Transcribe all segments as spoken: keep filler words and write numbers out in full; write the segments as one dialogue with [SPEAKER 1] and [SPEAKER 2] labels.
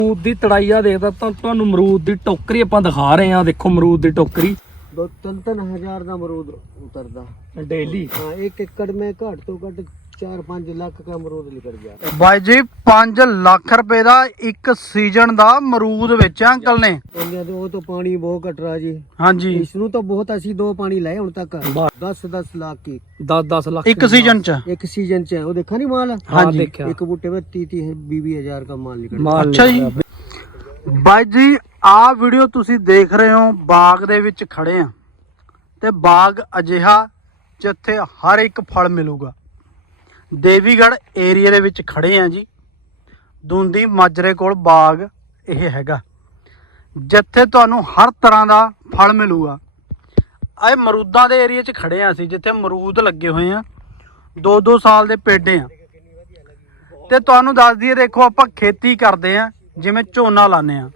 [SPEAKER 1] ਅਮਰੂਦ ਦੀ ਤੜਾਈ ਆ ਦੇਖਦਾ ਤਾਂ ਤੁਹਾਨੂੰ ਅਮਰੂਦ ਦੀ ਟੋਕਰੀ ਆਪਾਂ ਦਿਖਾ ਰਹੇ ਆ। ਦੇਖੋ ਅਮਰੂਦ ਦੀ ਟੋਕਰੀ
[SPEAKER 2] ਦੋ ਤਿੰਨ ਤਿੰਨ ਹਜ਼ਾਰ ਦਾ ਅਮਰੂਦ ਉਤਰਦਾ
[SPEAKER 1] ਡੇਲੀ।
[SPEAKER 2] हाँ एक एकड़ में घट तो घट चार पाँच लाख का अमरूद निकल गया
[SPEAKER 3] ਬਾਈ ਜੀ ਪੰਜ ਲੱਖ ਰੁਪਏ ਦਾ ਇੱਕ ਸੀਜ਼ਨ ਦਾ ਅਮਰੂਦ ਵੇਚਿਆ ਅੰਕਲ ਨੇ।
[SPEAKER 2] ਉਹਨੇ तो वो तो पानी बहुत घट रहा जी।
[SPEAKER 3] ਹਾਂਜੀ
[SPEAKER 2] इसनू तो बहुत ਅਸੀਂ ਦੋ ਪਾਣੀ ਲਾਏ ਹੁਣ ਤੱਕ दस दस लाख की
[SPEAKER 1] दस दस ਲੱਖ
[SPEAKER 3] ਇੱਕ ਸੀਜ਼ਨ ਚ।
[SPEAKER 2] एक सीजन च वो देखा नहीं माल
[SPEAKER 1] हाँ देखा।
[SPEAKER 2] एक बूटे में तीस तीस बीस बीस हजार का माल निकल
[SPEAKER 1] ਮਾਲ
[SPEAKER 3] ਅੱਛਾ ਜੀ। ਬਾਈ ਜੀ ਆਹ ਵੀਡੀਓ ਤੁਸੀਂ ਦੇਖ ਰਹੇ ਹੋ ਬਾਗ ਦੇ ਵਿੱਚ ਖੜੇ ਆ ਤੇ ਬਾਗ ਅਜਿਹਾ ਜਿੱਥੇ ਹਰ ਇੱਕ ਫਲ ਮਿਲੂਗਾ। ਦੇਵੀਗੜ੍ਹ ਏਰੀਆ ਦੇ ਵਿੱਚ ਖੜੇ ਆ ਜੀ। ਦੁੰਦੀ ਮਾਜਰੇ ਕੋਲ ਬਾਗ ਇਹ ਹੈਗਾ ਜਿੱਥੇ ਤੁਹਾਨੂੰ ਹਰ ਤਰ੍ਹਾਂ ਦਾ ਫਲ ਮਿਲੂਗਾ। ਇਹ ਮਰੂਦਾਂ ਦੇ ਏਰੀਆ 'ਚ ਖੜੇ ਆ ਅਸੀਂ ਜਿੱਥੇ ਅਮਰੂਦ ਲੱਗੇ ਹੋਏ ਆ। ਦੋ ਦੋ ਸਾਲ ਦੇ ਪੇਡੇ ਆ ਤੇ ਤੁਹਾਨੂੰ ਦੱਸ ਦਈਏ ਦੇਖੋ ਆਪਾਂ ਖੇਤੀ ਕਰਦੇ ਆ ਜਿਵੇਂ ਝੋਨਾ ਲਾਉਂਦੇ ਆ।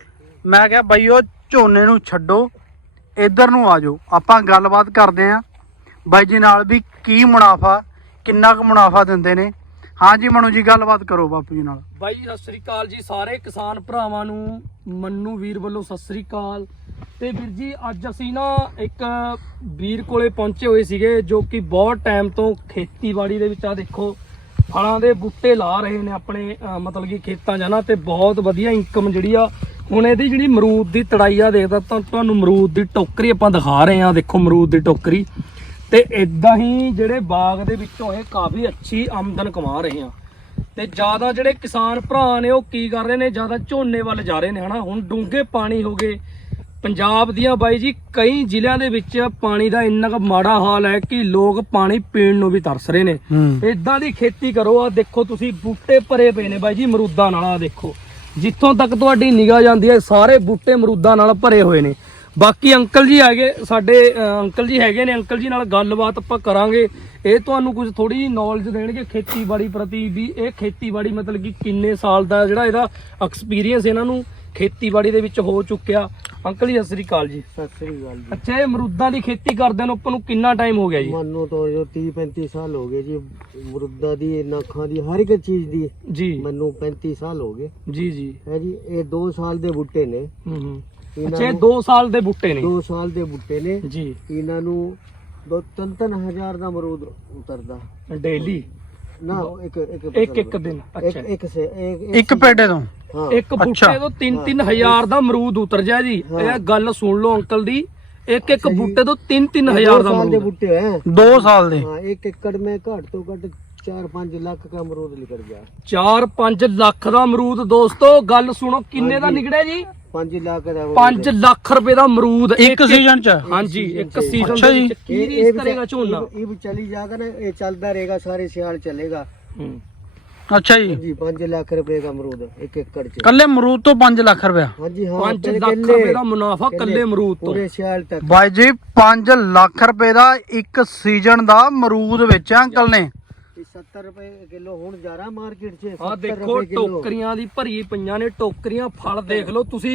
[SPEAKER 3] ਮੈਂ ਕਿਹਾ ਬਈ ਉਹ ਝੋਨੇ ਨੂੰ ਛੱਡੋ ਇੱਧਰ ਨੂੰ ਆ ਜਾਓ ਆਪਾਂ ਗੱਲਬਾਤ ਕਰਦੇ ਆ ਬਾਈ ਜੀ ਨਾਲ ਵੀ ਕੀ ਮੁਨਾਫਾ ਕਿੰਨਾ ਕੁ ਮੁਨਾਫਾ ਦਿੰਦੇ ਨੇ। ਹਾਂ ਜੀ ਮਨੂ ਜੀ ਗੱਲਬਾਤ ਕਰੋ ਬਾਪੂ ਜੀ ਨਾਲ।
[SPEAKER 1] ਬਾਈ ਜੀ ਸਤਿ ਸ੍ਰੀ ਅਕਾਲ ਜੀ ਸਾਰੇ ਕਿਸਾਨ ਭਰਾਵਾਂ ਨੂੰ ਮੰਨੂ ਵੀਰ ਵੱਲੋਂ ਸਤਿ ਸ੍ਰੀ ਅਕਾਲ। ਤੇ ਵੀਰ ਜੀ ਅੱਜ ਅਸੀਂ ਨਾ ਇੱਕ ਵੀਰ ਕੋਲੇ ਪਹੁੰਚੇ ਹੋਏ ਸੀਗੇ ਜੋ ਕਿ ਬਹੁਤ ਟਾਈਮ ਤੋਂ ਖੇਤੀਬਾੜੀ ਦੇ ਵਿੱਚ ਆ ਦੇਖੋ ਫਲਾਂ ਦੇ ਬੂਟੇ ਲਾ ਰਹੇ ਨੇ ਆਪਣੇ ਅਹ ਮਤਲਬ ਕਿ ਖੇਤਾਂ 'ਚ ਨਾ ਤੇ ਬਹੁਤ ਵਧੀਆ ਇਨਕਮ ਜਿਹੜੀ ਆ। ਹੁਣ ਇਹਦੀ ਜਿਹੜੀ ਅਮਰੂਦ ਦੀ ਤੜਾਈ ਆ ਦੇਖਦਾ ਤਾਂ ਤੁਹਾਨੂੰ ਅਮਰੂਦ ਦੀ ਟੋਕਰੀ ਆਪਾਂ ਦਿਖਾ ਰਹੇ ਆ। ਦੇਖੋ ਅਮਰੂਦ ਦੀ ਟੋਕਰੀ ਤੇ ਇਦਾਂ ਹੀ ਜਿਹੜੇ ਬਾਗ ਦੇ ਵਿੱਚੋਂ ਇਹ ਕਾਫੀ ਅੱਛੀ ਆਮਦਨ ਕਮਾ ਰਹੇ ਆ। ਤੇ ਜ਼ਿਆਦਾ ਜਿਹੜੇ ਕਿਸਾਨ ਭਰਾ ਨੇ ਉਹ ਕੀ ਕਰ ਰਹੇ ਨੇ ਜ਼ਿਆਦਾ ਝੋਨੇ ਵੱਲ ਜਾ ਰਹੇ ਨੇ ਹਨਾ। ਹੁਣ ਡੂੰਘੇ ਪਾਣੀ ਹੋ ਗਏ ਪੰਜਾਬ ਦੀਆਂ ਬਾਈ ਜੀ ਕਈ ਜ਼ਿਲ੍ਹਿਆਂ ਦੇ ਵਿੱਚ ਪਾਣੀ ਦਾ ਇੰਨਾ ਕੁ ਮਾੜਾ ਹਾਲ ਹੈ ਕਿ ਲੋਕ ਪਾਣੀ ਪੀਣ ਨੂੰ ਵੀ ਤਰਸ ਰਹੇ ਨੇ। ਇਦਾਂ ਦੀ ਖੇਤੀ ਕਰੋ। ਆ ਦੇਖੋ ਤੁਸੀਂ ਬੂਟੇ ਭਰੇ ਪਏ ਨੇ ਬਾਈ ਜੀ ਅਮਰੂਦਾਂ ਨਾਲ। ਆ ਦੇਖੋ ਜਿੱਥੋਂ ਤੱਕ ਤੁਹਾਡੀ ਨਿਗਾਹ ਜਾਂਦੀ ਹੈ ਸਾਰੇ ਬੂਟੇ ਅਮਰੂਦਾਂ ਨਾਲ ਭਰੇ ਹੋਏ ਨੇ। ਬਾਕੀ ਅੰਕਲ ਜੀ ਹੈਗੇ ਸਾਡੇ ਅੰਕਲ ਜੀ ਹੈਗੇ ਨੇ ਅੰਕਲ ਜੀ ਨਾਲ ਗੱਲਬਾਤ ਆਪਾਂ ਕਰਾਂਗੇ। ਇਹ ਤੁਹਾਨੂੰ ਕੁਝ ਥੋੜੀ ਜਿਹੀ ਨੌਲੇਜ ਦੇਣਗੇ ਖੇਤੀਬਾੜੀ ਪ੍ਰਤੀ ਵੀ ਇਹ ਖੇਤੀਬਾੜੀ ਮਤਲਬ ਕਿ ਕਿੰਨੇ ਸਾਲ ਦਾ ਜਿਹੜਾ ਇਹਦਾ ਐਕਸਪੀਰੀਅੰਸ ਇਹਨਾਂ ਨੂੰ ਖੇਤੀਬਾੜੀ ਦੇ ਵਿੱਚ ਹੋ ਚੁੱਕਿਆ। ਅੰਕਲ ਜੀ ਸਤਿ ਸ੍ਰੀ ਅਕਾਲ ਜੀ।
[SPEAKER 2] सत श्री अकाल जी।
[SPEAKER 1] ਅੱਛਾ ਇਹ ਅਮਰੂਦਾਂ ਦੀ ਖੇਤੀ ਕਰਦੇ ਨੂੰ ਆਪਾਂ ਨੂੰ ਕਿੰਨਾ ਟਾਈਮ ਹੋ ਗਿਆ ਜੀ?
[SPEAKER 2] मानो तो जो तीस पैंतीस साल हो गए जी। मुरुदा दी नाखा दी हर एक चीज दी
[SPEAKER 1] ਜੀ
[SPEAKER 2] मैनू पैंतीस साल हो गए
[SPEAKER 1] ਜੀ ਜੀ
[SPEAKER 2] है जी। ये दो साल दे बूटे ने
[SPEAKER 1] ਹੂੰ ਹੂੰ
[SPEAKER 2] ਇਹਨਾਂ
[SPEAKER 1] ਅੱਛਾ ਇਹ
[SPEAKER 2] ਨੂੰ-
[SPEAKER 1] ਦੋ ਸਾਲ ਦੇ ਬੂਟੇ ਨੇ
[SPEAKER 2] दो साल दे बूटे ने
[SPEAKER 1] ਜੀ
[SPEAKER 2] ਇਹਨਾਂ ਨੂੰ ਦੋ ਤਿੰਨ ਤਿੰਨ ਹਜ਼ਾਰ ਦਾ ਅਮਰੂਦ ਉਤਰਦਾ
[SPEAKER 1] ਡੇਲੀ
[SPEAKER 2] ਨਾ ਇੱਕ ਇੱਕ
[SPEAKER 1] ਇੱਕ ਇੱਕ ਦਿਨ।
[SPEAKER 2] ਇੱਕ
[SPEAKER 1] ਅੱਛਾ
[SPEAKER 2] ਇੱਕ ਸੇ ਇੱਕ
[SPEAKER 3] ਇੱਕ ਪੇਡੇ ਤੋਂ
[SPEAKER 2] ਹਾਂ
[SPEAKER 1] ਇੱਕ ਬੂਟੇ ਤੋਂ ਤਿੰਨ ਤਿੰਨ ਹਜ਼ਾਰ ਦਾ ਅਮਰੂਦ ਉਤਰ ਜਾ ਜੀ। ਇਹ ਗੱਲ ਸੁਣ ਲਓ ਅੰਕਲ ਦੀ ਇੱਕ ਇੱਕ ਬੂਟੇ ਤੋਂ ਤਿੰਨ ਤਿੰਨ ਹਜ਼ਾਰ ਦਾ
[SPEAKER 2] साल दे
[SPEAKER 1] ਅਮਰੂਦ।
[SPEAKER 2] बूटे हैं।
[SPEAKER 3] ਦੋ ਸਾਲ ਦੇ।
[SPEAKER 2] हाँ एक एकड़ में घट तो घट चार पाँच लाख का अमरूद निकल गया।
[SPEAKER 1] ਚਾਰ ਪੰਜ ਲੱਖ ਦਾ ਅਮਰੂਦ ਦੋਸਤੋ ਗੱਲ ਸੁਣੋ ਕਿੰਨੇ ਦਾ ਨਿਕੜਿਆ ਜੀ?
[SPEAKER 2] पाँच लाख का
[SPEAKER 1] ਪੰਜ ਲੱਖ ਰੁਪਏ ਦਾ ਅਮਰੂਦ
[SPEAKER 3] ਇੱਕ ਸੀਜ਼ਨ ਚ।
[SPEAKER 1] ਹਾਂਜੀ ਇੱਕ
[SPEAKER 2] ਚ।
[SPEAKER 1] ਸੀਜ਼ਨ
[SPEAKER 3] ਅੱਛਾ
[SPEAKER 1] ਦੇ
[SPEAKER 3] ਜੀ।
[SPEAKER 1] ਵਿੱਚ ਕੀ ਰੀਸ ਕਰੇਗਾ ਝੋਨਾ।
[SPEAKER 2] ये भी चली जाएगा ना ये चलता रहेगा सारे सियाल चलेगा
[SPEAKER 1] ਹੂੰ।
[SPEAKER 3] ਅੱਛਾ ਜੀ।
[SPEAKER 2] जी पाँच लाख रुपए का अमरूद एक एकड़ च।
[SPEAKER 3] ਕੱਲੇ ਅਮਰੂਦ ਤੋਂ ਪੰਜ ਲੱਖ ਰੁਪਇਆ।
[SPEAKER 2] हाँ जी हाँ
[SPEAKER 1] ਪੰਜ
[SPEAKER 2] पहले
[SPEAKER 1] ਲੱਖ
[SPEAKER 2] केले-
[SPEAKER 1] ਰੁਪਏ ਦਾ ਮੁਨਾਫਾ ਕੱਲੇ ਅਮਰੂਦ ਤੋਂ।
[SPEAKER 2] पूरे सियाल तक
[SPEAKER 3] ਬਾਈ ਜੀ ਪੰਜ ਲੱਖ ਰੁਪਏ ਦਾ ਇੱਕ ਸੀਜ਼ਨ ਦਾ ਅਮਰੂਦ ਵੇਚਿਆ ਅੰਕਲ ਨੇ।
[SPEAKER 2] सत्तर रुपए किलो हूं जा रहा मार्केट से।
[SPEAKER 1] ਆ ਦੇਖੋ ਟੋਕਰੀਆਂ ਦੀ ਭਰੀ ਪਈਆਂ ਨੇ ਟੋਕਰੀਆਂ। ਫਲ ਦੇਖ ਲਓ ਤੁਸੀਂ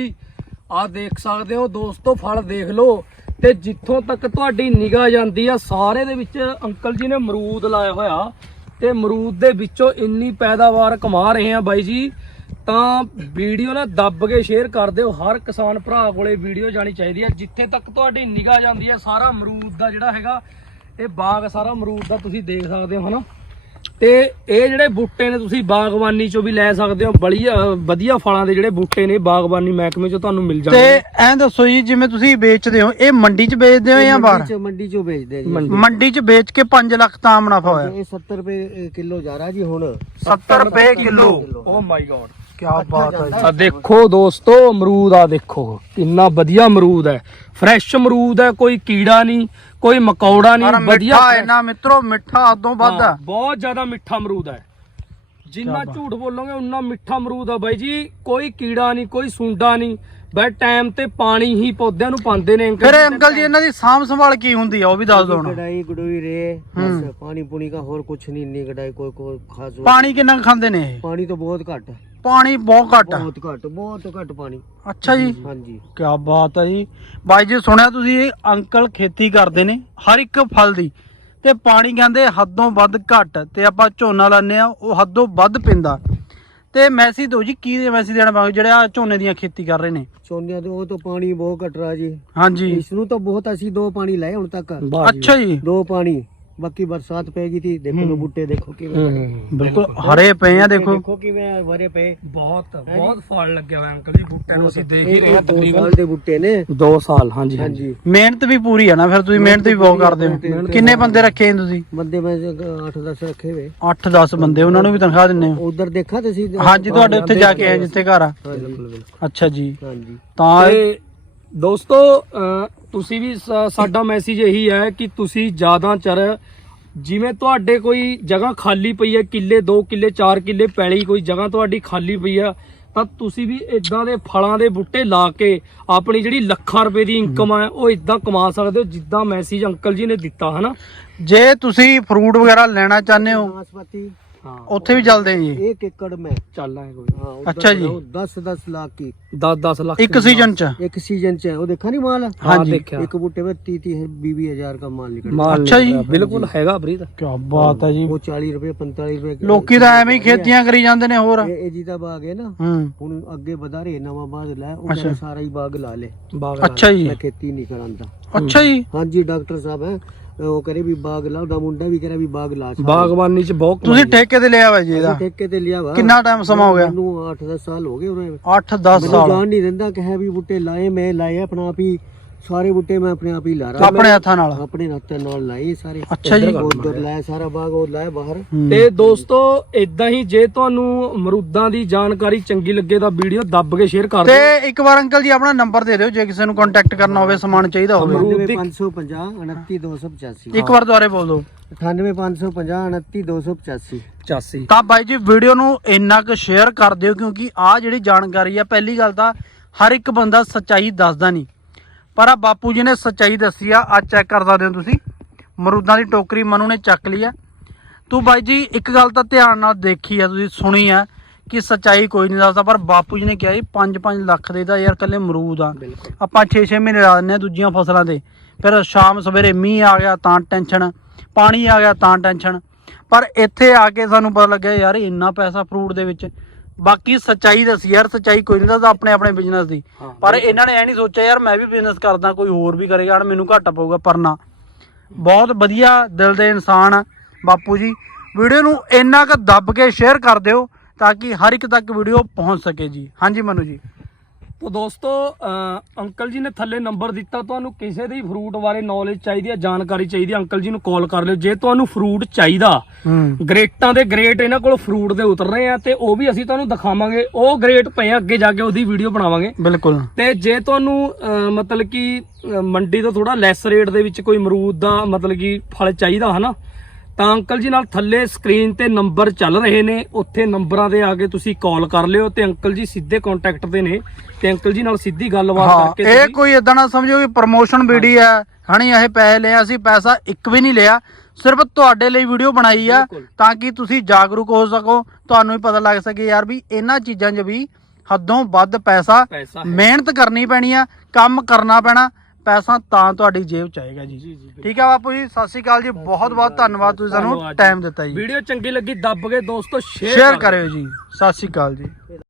[SPEAKER 1] ਆ ਦੇਖ ਸਕਦੇ ਹੋ ਦੋਸਤੋ ਫਲ ਦੇਖ ਲਓ। ਤੇ ਜਿੱਥੋਂ ਤੱਕ ਤੁਹਾਡੀ ਨਿਗਾਹ ਜਾਂਦੀ ਆ ਸਾਰੇ ਦੇ ਵਿੱਚ ਅੰਕਲ ਜੀ ਨੇ ਅਮਰੂਦ ਲਾਇਆ ਹੋਇਆ ਤੇ ਅਮਰੂਦ ਦੇ ਵਿੱਚੋਂ ਇੰਨੀ ਪੈਦਾਵਾਰ ਕਮਾ ਰਹੇ ਆ ਬਾਈ ਜੀ। ਤਾਂ ਵੀਡੀਓ ਨਾ ਦੱਬ ਕੇ ਸ਼ੇਅਰ ਕਰ ਦਿਓ। ਹਰ ਕਿਸਾਨ ਭਰਾ ਕੋਲੇ ਵੀਡੀਓ ਜਾਣੀ ਚਾਹੀਦੀ ਆ। ਜਿੱਥੇ ਤੱਕ ਤੁਹਾਡੀ ਨਿਗਾਹ ਜਾਂਦੀ ਆ ਸਾਰਾ ਅਮਰੂਦ ਦਾ ਜਿਹੜਾ ਹੈਗਾ ਇਹ ਬਾਗ ਸਾਰਾ ਅਮਰੂਦ ਦਾ ਤੁਸੀਂ ਦੇਖ ਸਕਦੇ ਹੋ ਹਨਾ। ਤੇ ਇਹ ਜਿਹੜੇ ਬੂਟੇ ਨੇ ਤੁਸੀਂ ਬਾਗਬਾਨੀ ਚੋਂ ਵੀ ਲੈ ਸਕਦੇ ਹੋ। ਬੜੀਆ ਵਧੀਆ ਫਲਾਂ ਦੇ ਜਿਹੜੇ ਬੂਟੇ ਨੇ ਬਾਗਬਾਨੀ ਮਹਿਕਮੇ ਚੋਂ ਤੁਹਾਨੂੰ ਮਿਲ
[SPEAKER 3] ਤੇ
[SPEAKER 1] ਜਾਣਗੇ।
[SPEAKER 3] ਐਂ ਦੱਸੋ ਜੀ ਜਿਵੇਂ ਤੁਸੀਂ ਵੇਚਦੇ ਹੋ ਇਹ ਮੰਡੀ 'ਚ ਵੇਚਦੇ ਹੋ ਜਾਂ ਬਾਹਰ?
[SPEAKER 2] मंडी चो- मंडी चो बेच दे जी।
[SPEAKER 1] ਮੰਡੀ।
[SPEAKER 3] ਮੰਡੀ 'ਚ ਵੇਚ ਕੇ ਪੰਜ ਲੱਖ ਤਾਂ ਮੁਨਾਫਾ ਹੋਇਆ।
[SPEAKER 2] ये सत्तर रुपए किलो जा रहा जी हुण।
[SPEAKER 3] ਸੱਤਰ ਰੁਪਏ ਕਿਲੋ।
[SPEAKER 1] ਓ ਮਾਈ ਗॉड
[SPEAKER 3] ਕੀ ਬਾਤ ਹੈ
[SPEAKER 1] ਆ ਦੇਖੋ ਦੋਸਤੋ ਅਮਰੂਦ ਆ ਦੇਖੋ ਕਿੰਨਾ ਵਧੀਆ ਅਮਰੂਦ ਹੈ। ਫਰੈਸ਼ ਅਮਰੂਦ ਹੈ ਕੋਈ ਕੀੜਾ ਨਹੀਂ ਕੋਈ ਮਕੌੜਾ ਨਹੀਂ ਵਧੀਆ
[SPEAKER 3] ਮਿੱਠਾ ਇਹਨਾਂ ਮਿੱਤਰੋ ਮਿੱਠਾ ਹੱਦੋਂ ਵੱਧ ਆ।
[SPEAKER 1] ਹਾਂ, ਬਹੁਤ ਜ਼ਿਆਦਾ ਮਿੱਠਾ ਅਮਰੂਦ ਹੈ। ਜਿੰਨਾ ਝੂਠ ਬੋਲੋਗੇ ਉਨਾ ਮਿੱਠਾ ਅਮਰੂਦ ਆ ਬਾਈ ਜੀ। ਕੋਈ ਕੀੜਾ ਨਹੀਂ ਕੋਈ ਸੁੰਡਾ ਨਹੀਂ ਬਸ ਟਾਈਮ ਤੇ ਪਾਣੀ ਹੀ ਪੌਦਿਆਂ ਨੂੰ ਪਾਉਂਦੇ ਨੇ।
[SPEAKER 3] ਫਿਰ ਅੰਕਲ ਜੀ ਇਹਨਾਂ ਦੀ ਸਾਂਭ ਸੰਭਾਲ ਕੀ ਹੁੰਦੀ ਆ ਉਹ ਵੀ ਦੱਸ ਦਿਓ ਹੁਣ।
[SPEAKER 2] गडाई गुडोई रे बस पानी पुनी का और कुछ नहीं नहीं गडाई कोई कोई खास
[SPEAKER 3] ਪਾਣੀ ਕਿੰਨਾ ਕੁ ਖਾਂਦੇ ਨੇ ਇਹ?
[SPEAKER 2] पानी तो बहुत घट
[SPEAKER 3] ਪਾਣੀ ਬਹੁਤ ਘੱਟ ਆ।
[SPEAKER 2] बहुत घट बहुत घट पानी।
[SPEAKER 3] ਅੱਛਾ ਜੀ
[SPEAKER 2] हाँ जी
[SPEAKER 3] ਕੀ ਬਾਤ ਹੈ ਜੀ। ਬਾਈ ਜੀ ਸੁਣਿਆ ਤੁਸੀਂ ਇਹ ਅੰਕਲ ਖੇਤੀ ਕਰਦੇ ਨੇ ਹਰ ਇੱਕ ਫਲ ਦੀ ਤੇ ਪਾਣੀ ਕਹਿੰਦੇ ਹੱਦੋਂ ਵੱਧ ਘੱਟ ਤੇ ਆਪਾਂ ਝੋਨਾ ਲਾਉਂਦੇ ਆ ਉਹ ਹੱਦੋਂ ਵੱਧ ਪੈਂਦਾ ਤੇ ਮੈਸੇਜ ਦਿਓ ਜੀ, ਕੀ ਮੈਸੇਜ ਦੇਣਾ ਪਾਉਂਗੇ ਜਿਹੜੇ ਆ ਝੋਨੇ ਦੀਆਂ ਖੇਤੀ ਕਰ ਰਹੇ ਨੇ?
[SPEAKER 2] ਝੋਨੇ ਦੇ ਉਹ ਤਾਂ ਪਾਣੀ ਬਹੁਤ ਘਟ ਰਿਹਾ ਜੀ,
[SPEAKER 3] ਹਾਂਜੀ
[SPEAKER 2] ਇਸ ਨੂੰ ਤਾਂ ਬਹੁਤ ਅਸੀਂ ਦੋ ਪਾਣੀ ਲਾਏ ਹੁਣ ਤੱਕ,
[SPEAKER 1] ਵਾਹ ਜੀ।
[SPEAKER 3] ਅੱਛਾ ਜੀ,
[SPEAKER 2] ਦੋ ਪਾਣੀ। ਬਾਕੀ ਬਰਸਾਤ ਪੈਗੀ ਥੀ, ਦੇਖੋ ਲੋ ਬੂਟੇ ਦੇਖੋ ਕਿਵੇਂ ਬਣੇ।
[SPEAKER 3] ਬਿਲਕੁਲ ਹਰੇ ਪਏ ਆ, ਦੇਖੋ
[SPEAKER 2] ਦੇਖੋ ਕਿਵੇਂ ਭਰੇ ਪਏ।
[SPEAKER 1] ਬਹੁਤ ਬਹੁਤ ਫਲ ਲੱਗਿਆ ਹੋਇਆ ਅੰਕਲ ਜੀ ਬੂਟਿਆਂ ਨੂੰ, ਅਸੀਂ ਦੇਖ ਹੀ ਰਹੇ ਹਾਂ।
[SPEAKER 2] ਦੋ ਸਾਲ ਦੇ ਬੂਟੇ ਨੇ।
[SPEAKER 1] ਦੋ ਸਾਲ ਹਾਂਜੀ ਹਾਂਜੀ।
[SPEAKER 2] ਹਾਂਜੀ
[SPEAKER 3] ਮਿਹਨਤ ਵੀ ਪੂਰੀ ਆ ਨਾ, ਫਿਰ ਤੁਸੀਂ ਮਿਹਨਤ ਵੀ ਬਹੁਤ ਕਰਦੇ ਹੋ। ਕਿੰਨੇ ਬੰਦੇ ਰੱਖੇ ਨੇ ਤੁਸੀਂ?
[SPEAKER 2] ਬੰਦੇ ਮੈਂ ਅੱਠ ਦਸ ਰੱਖੇ ਵੇ।
[SPEAKER 3] ਅੱਠ ਦਸ ਬੰਦੇ, ਉਹਨਾਂ ਨੂੰ ਵੀ ਤਨਖਾਹ ਦਿੰਦੇ ਹੋ?
[SPEAKER 2] ਉਧਰ ਦੇਖਾ ਤੁਸੀਂ?
[SPEAKER 3] ਹਾਂਜੀ, ਤੁਹਾਡੇ ਉੱਥੇ ਜਾ ਕੇ ਆਏ ਜਿੱਥੇ ਘਰ ਆ।
[SPEAKER 2] ਬਿਲਕੁਲ ਬਿਲਕੁਲ
[SPEAKER 3] ਅੱਛਾ ਜੀ,
[SPEAKER 2] ਹਾਂਜੀ।
[SPEAKER 3] ਤਾਂ
[SPEAKER 1] ਤੇ ਦੋਸਤੋ ਅਹ ਤੁਸੀਂ ਵੀ ਸਾ- ਸਾਡਾ ਮੈਸੇਜ ਇਹੀ ਹੈ ਕਿ ਤੁਸੀਂ ਜ਼ਿਆਦਾ ਚਰ ਜਿਵੇਂ ਤੁਹਾਡੇ ਕੋਈ ਜਗ੍ਹਾ ਖਾਲੀ ਪਈ ਹੈ, ਕਿੱਲੇ ਦੋ ਕਿੱਲੇ ਚਾਰ ਕਿੱਲੇ ਪੈਲੀ ਕੋਈ ਜਗ੍ਹਾ ਤੁਹਾਡੀ ਖਾਲੀ ਪਈ ਆ, ਤਾਂ ਤੁਸੀਂ ਵੀ ਇਦਾਂ ਦੇ ਫਲਾਂ ਦੇ ਬੂਟੇ ਲਾ ਕੇ ਆਪਣੀ ਜਿਹੜੀ ਲੱਖਾਂ ਰੁਪਏ ਦੀ ਇਨਕਮ ਹੈ ਉਹ ਇਦਾਂ ਕਮਾ ਸਕਦੇ ਹੋ ਜਿੱਦਾਂ ਮੈਸੇਜ ਅੰਕਲ ਜੀ ਨੇ ਦਿੱਤਾ ਹਨਾ।
[SPEAKER 3] ਜੇ ਤੁਸੀਂ ਫਰੂਟ ਵਗੈਰਾ ਲੈਣਾ ਚਾਹੁੰਦੇ ਹੋ
[SPEAKER 2] नाशपाती
[SPEAKER 1] ਹਾਂ
[SPEAKER 3] ਉੱਥੇ ਵੀ ਚੱਲਦੇ ਆ ਜੀ?
[SPEAKER 2] एक एकड़ में।
[SPEAKER 1] ਚੱਲ ਆਏ ਕੋਈ
[SPEAKER 2] हाँ, उधर
[SPEAKER 3] अच्छा जी।
[SPEAKER 2] बनाओ दस दस लाख की
[SPEAKER 1] दस दस ਲੱਖ
[SPEAKER 3] ਇੱਕ ਸੀਜ਼ਨ ਚ?
[SPEAKER 2] एक सीजन च है। वो देखा नहीं माल?
[SPEAKER 1] ਹਾਂ
[SPEAKER 3] ਹਾਂਜੀ।
[SPEAKER 1] ਦੇਖਿਆ
[SPEAKER 2] एक बूटे में तीस तीस बीस हजार का माल निकल
[SPEAKER 1] ਮਾਲ
[SPEAKER 3] ਅੱਛਾ ਜੀ।
[SPEAKER 1] ਨਿਕਲਿਆ, ਬਿਲਕੁਲ ਹੈਗਾ ਪ੍ਰੀਤ।
[SPEAKER 3] ਕੀ ਬਾਤ ਹੈ ਜੀ,
[SPEAKER 2] वो चालीस रुपए पैंतालीस रुपए।
[SPEAKER 3] ਲੋਕੀ ਤਾਂ ਐਵੇਂ ਹੀ ਖੇਤੀਆਂ ਕਰੀ ਜਾਂਦੇ ਨੇ ਹੋਰ।
[SPEAKER 2] ਇਹ ਜੀਦਾ ਬਾਗ ਹੈ ਨਾ,
[SPEAKER 3] ਹੂੰ,
[SPEAKER 2] ਹੁਣ ਅੱਗੇ ਵਧਾ ਰਹੇ ਨਵਾਂ ਬਾਗ ਲੈ, ਉਹ
[SPEAKER 3] ਅੱਛਾ।
[SPEAKER 2] ਕਹਿੰਦਾ ਸਾਰਾ ਹੀ ਬਾਗ ਲਾ ਲੈ,
[SPEAKER 1] ਬਾਗ
[SPEAKER 3] ਅੱਛਾ ਜੀ,
[SPEAKER 2] ਮੈਂ ਖੇਤੀ ਨਹੀਂ ਕਰਾਂਦਾ।
[SPEAKER 3] ਅੱਛਾ ਜੀ।
[SPEAKER 2] ਹਾਂਜੀ ਡਾਕਟਰ ਸਾਹਿਬ ਹੈ, ਉਹ ਕਰੇ ਵੀ ਬਾਗ ਲਾ, ਉਹਦਾ ਮੁੰਡਾ ਵੀ ਕਰੇ ਵੀ ਬਾਗ ਲਾ। ਸਾਰਾ।
[SPEAKER 1] ਬਾਗਬਾਨੀ ਚ ਬਹੁਤ
[SPEAKER 3] ਤੁਸੀਂ
[SPEAKER 1] ਕਮਾਈ ਹੈ।
[SPEAKER 3] ਠੇਕੇ ਤੇ ਲਿਆ ਵਾ ਜੀ ਇਹਦਾ?
[SPEAKER 2] ਅਸੀਂ ਠੇਕੇ ਤੇ ਲਿਆ ਵਾ।
[SPEAKER 3] ਕਿੰਨਾ ਟਾਈਮ ਸਮਾਂ ਹੋ ਗਿਆ?
[SPEAKER 2] ਮੈਨੂੰ ਅੱਠ ਦਸ ਸਾਲ ਹੋ ਗਏ ਉਹਨੇ।
[SPEAKER 3] ਅੱਠ ਦਸ
[SPEAKER 2] ਮੈਨੂੰ
[SPEAKER 3] ਸਾਲ
[SPEAKER 2] ਜਾਣ ਨਹੀਂ ਦਿੰਦਾ ਕਿ ਹੈ ਵੀ ਬੂਟੇ ਲਾਏ, ਮੈਂ ਲਾਏ ਆਪਣਾ ਆਪ ਹੀ, ਸਾਰੇ ਬੂਟੇ ਮੈਂ ਆਪਣੇ ਆਪ ਹੀ ਲਾ ਰਹਾ।
[SPEAKER 3] ਆਪਣੇ ਹੱਥਾਂ ਨਾਲ?
[SPEAKER 2] ਆਪਣੇ ਹੱਥਾਂ ਨਾਲ ਲਾਏ ਸਾਰੇ।
[SPEAKER 3] ਅੱਛਾ ਜੀ।
[SPEAKER 2] ਉਧਰ ਲਾਇਆ ਸਾਰਾ ਬਾਗ, ਉਹ ਲਾਇਆ ਬਾਹਰ।
[SPEAKER 3] ਹੂੰ।
[SPEAKER 1] ਤੇ ਦੋਸਤੋ ਇਦਾਂ ਹੀ ਜੇ ਤੁਹਾਨੂੰ ਅਮਰੂਦਾਂ ਦੀ ਜਾਣਕਾਰੀ ਚੰਗੀ ਲੱਗੇ ਤਾਂ ਵੀਡੀਓ ਦੱਬ ਕੇ ਸ਼ੇਅਰ ਕਰ ਦਿਓ।
[SPEAKER 3] ਤੇ ਇੱਕ ਵਾਰ ਅੰਕਲ ਜੀ ਆਪਣਾ ਨੰਬਰ ਦੇ ਦਿਓ ਜੇ ਕਿਸੇ ਨੂੰ ਕੰਟੈਕਟ ਕਰਨਾ ਹੋਵੇ, ਸਮਾਨ ਚਾਹੀਦਾ ਹੋਵੇ।
[SPEAKER 2] ਅਠਾਨਵੇਂ ਪੰਜ ਸੌ ਪੰਜਾਹ ਉਨੱਤੀ ਦੋ ਸੌ ਪਚਾਸੀ।
[SPEAKER 3] ਇੱਕ ਵਾਰ ਦੁਬਾਰੇ ਬੋਲ ਦਿਓ।
[SPEAKER 2] ਅਠਾਨਵੇਂ ਪੰਜ ਸੌ ਪੰਜਾਹ ਉਨੱਤੀ ਦੋ ਸੌ ਪਚਾਸੀ।
[SPEAKER 1] ਪਚਾਸੀ।
[SPEAKER 3] ਤਾਂ ਬਾਈ ਜੀ ਵੀਡੀਓ ਨੂੰ ਇੰਨਾ ਕੁ ਸ਼ੇਅਰ ਕਰ ਦਿਓ, ਕਿਉਂਕਿ ਆਹ ਜਿਹੜੀ ਜਾਣਕਾਰੀ ਆ, ਪਹਿਲੀ ਗੱਲ ਤਾਂ ਹਰ ਇੱਕ ਬੰਦਾ ਸੱਚਾਈ ਦੱਸਦਾ ਨਹੀਂ, ਪਰ ਆ ਬਾਪੂ ਜੀ ਨੇ ਸੱਚਾਈ ਦੱਸੀ ਆ। ਆ ਚੈੱਕ ਕਰ ਸਕਦੇ ਹੋ ਤੁਸੀਂ, ਮਰੂਦਾਂ ਦੀ ਟੋਕਰੀ ਮਨੂ ਨੇ ਚੱਕ ਲਈ ਆ। ਤੂੰ ਬਾਈ ਜੀ ਇੱਕ ਗੱਲ ਤਾਂ ਧਿਆਨ ਨਾਲ ਦੇਖੀ ਆ, ਤੁਸੀਂ ਸੁਣੀ ਆ ਕਿ ਸੱਚਾਈ ਕੋਈ ਨਹੀਂ ਦੱਸਦਾ, ਪਰ ਬਾਪੂ ਜੀ ਨੇ ਕਿਹਾ ਜੀ ਪੰਜ ਪੰਜ ਲੱਖ ਦੇ ਦਾ ਯਾਰ ਕੱਲੇ ਅਮਰੂਦ ਆ। ਆਪਾਂ ਛੇ ਛੇ ਮਹੀਨੇ ਲਾ ਦਿੰਦੇ ਆ ਦੂਜੀਆਂ ਫਸਲਾਂ ਤੇ, ਫਿਰ ਸ਼ਾਮ ਸਵੇਰੇ ਮੀਂਹ ਆ ਗਿਆ ਤਾਂ ਟੈਨਸ਼ਨ, ਪਾਣੀ ਆ ਗਿਆ ਤਾਂ ਟੈਨਸ਼ਨ, ਪਰ ਇੱਥੇ ਆ ਕੇ ਸਾਨੂੰ ਪਤਾ ਲੱਗਿਆ ਯਾਰ ਇੰਨਾ ਪੈਸਾ ਫਰੂਟ ਦੇ ਵਿੱਚ। ਬਾਕੀ ਸੱਚਾਈ ਦੱਸੀ ਯਾਰ, ਸੱਚਾਈ ਕੋਈ ਨਹੀਂ ਦੱਸਦਾ ਆਪਣੇ ਆਪਣੇ ਬਿਜ਼ਨਸ ਦੀ, ਪਰ ਇਹਨਾਂ ਨੇ ਇਹ ਨਹੀਂ ਸੋਚਿਆ ਯਾਰ ਮੈਂ ਵੀ ਬਿਜ਼ਨਸ ਕਰਦਾ, ਕੋਈ ਹੋਰ ਵੀ ਕਰੇਗਾ ਮੈਨੂੰ ਘਾਟਾ ਪਊਗਾ, ਪਰ ਨਾ, ਬਹੁਤ ਵਧੀਆ ਦਿਲ ਦੇ ਇਨਸਾਨ ਆ ਬਾਪੂ ਜੀ। ਵੀਡੀਓ ਨੂੰ ਇੰਨਾ ਕੁ ਦੱਬ ਕੇ ਸ਼ੇਅਰ ਕਰ ਦਿਓ ਤਾਂ ਕਿ ਹਰ ਇੱਕ ਤੱਕ ਵੀਡੀਓ ਪਹੁੰਚ ਸਕੇ ਜੀ। ਹਾਂਜੀ ਮਨੂ ਜੀ।
[SPEAKER 1] ਤੋ ਦੋਸਤੋ ਅਹ ਅੰਕਲ ਜੀ ਨੇ ਥੱਲੇ ਨੰਬਰ ਦਿੱਤਾ, ਤੁਹਾਨੂੰ ਕਿਸੇ ਦੇ ਫਰੂਟ ਬਾਰੇ ਨੌਲੇਜ ਚਾਹੀਦੀ ਹੈ, ਜਾਣਕਾਰੀ ਚਾਹੀਦੀ ਹੈ, ਅੰਕਲ ਜੀ ਨੂੰ ਕਾਲ ਕਰ ਲਿਓ। ਜੇ ਤੁਹਾਨੂੰ ਫਰੂਟ ਚਾਹੀਦਾ,
[SPEAKER 3] ਹੂੰ,
[SPEAKER 1] ਗ੍ਰੇਟਾਂ ਦੇ ਗ੍ਰੇਟ ਇਹਨਾਂ ਕੋਲ ਫਰੂਟ ਦੇ ਉਤਰ ਰਹੇ ਆ, ਤੇ ਉਹ ਵੀ ਅਸੀਂ ਤੁਹਾਨੂੰ ਦਿਖਾਵਾਂਗੇ। ਉਹ ਗ੍ਰੇਟ ਪਏ ਆ, ਅੱਗੇ ਜਾ ਕੇ ਉਹਦੀ ਵੀਡੀਓ ਬਣਾਵਾਂਗੇ।
[SPEAKER 3] ਬਿਲਕੁਲ।
[SPEAKER 1] ਤੇ ਜੇ ਤੁਹਾਨੂੰ ਅਹ ਮਤਲਬ ਕਿ ਅਹ ਮੰਡੀ ਤੋਂ ਥੋੜਾ ਲੈਸ ਰੇਟ ਦੇ ਵਿੱਚ ਕੋਈ ਅਮਰੂਦ ਦਾ ਮਤਲਬ ਕਿ ਫਲ ਚਾਹੀਦਾ ਹਨਾ, ਤਾਂ ਅੰਕਲ ਜੀ ਨਾਲ ਥੱਲੇ ਸਕਰੀਨ ਤੇ ਨੰਬਰ ਚੱਲ ਰਹੇ ਨੇ, ਉੱਥੇ ਨੰਬਰਾਂ ਤੇ ਆ ਕੇ ਤੁਸੀਂ ਕਾਲ ਕਰ ਲਿਓ, ਤੇ ਅੰਕਲ ਜੀ ਸਿੱਧੇ ਕੰਟੈਕਟ ਤੇ ਨੇ, ਤੇ ਅੰਕਲ ਜੀ ਨਾਲ ਸਿੱਧੀ ਗੱਲਬਾਤ
[SPEAKER 3] ਹਾਂ,
[SPEAKER 1] ਕਰਕੇ
[SPEAKER 3] ਇਹ
[SPEAKER 1] ਤੁਸੀਂ-
[SPEAKER 3] ਕੋਈ ਇਦਾਂ ਨਾ ਸਮਝੋ ਕਿ ਪ੍ਰਮੋਸ਼ਨ ਵੀਡੀਓ ਹੈ ਹਣੀ, ਇਹ ਪੈਸੇ ਲਿਆ, ਅਸੀਂ ਪੈਸਾ ਇੱਕ ਵੀ ਨਹੀਂ ਲਿਆ, ਸਿਰਫ ਤੁਹਾਡੇ ਲਈ ਵੀਡੀਓ ਬਣਾਈ ਆ
[SPEAKER 1] ਬਿਲਕੁਲ।
[SPEAKER 3] ਤਾਂ ਕਿ ਤੁਸੀਂ ਜਾਗਰੂਕ ਹੋ ਸਕੋ, ਤੁਹਾਨੂੰ ਵੀ ਪਤਾ ਲੱਗ ਸਕੇ ਯਾਰ ਵੀ ਇਹਨਾਂ ਚੀਜ਼ਾਂ 'ਚ ਵੀ ਹੱਦੋਂ ਵੱਧ ਪੈਸਾ,
[SPEAKER 1] ਪੈਸਾ ਹੈ।
[SPEAKER 3] ਮਿਹਨਤ ਕਰਨੀ ਪੈਣੀ ਆ, ਕੰਮ ਕਰਨਾ ਪੈਣਾ, ਪੈਸਾ ਤਾਂ ਤੁਹਾਡੀ ਜੇਬ 'ਚ ਆਏਗਾ ਜੀ।
[SPEAKER 1] ਜੀ, ਜੀ, ਬਿਲਕੁਲ।
[SPEAKER 3] ਠੀਕ ਆ ਬਾਪੂ ਜੀ, ਸਤਿ ਸ਼੍ਰੀ ਅਕਾਲ ਜੀ, ਬਹੁਤ ਬਹੁਤ ਧੰਨਵਾਦ ਤੁਸੀਂ ਸਾਨੂੰ
[SPEAKER 1] ਧੰਨਵਾਦ ਜੀ।
[SPEAKER 3] ਟਾਈਮ ਦਿੱਤਾ ਜੀ।
[SPEAKER 1] ਵੀਡੀਓ ਚੰਗੀ ਲੱਗੀ ਦੱਬ ਕੇ ਦੋਸਤੋ
[SPEAKER 3] ਸ਼ੇਅਰ ਕਰਿਓ ਜੀ। ਸਤਿ ਸ਼੍ਰੀ ਅਕਾਲ ਜੀ।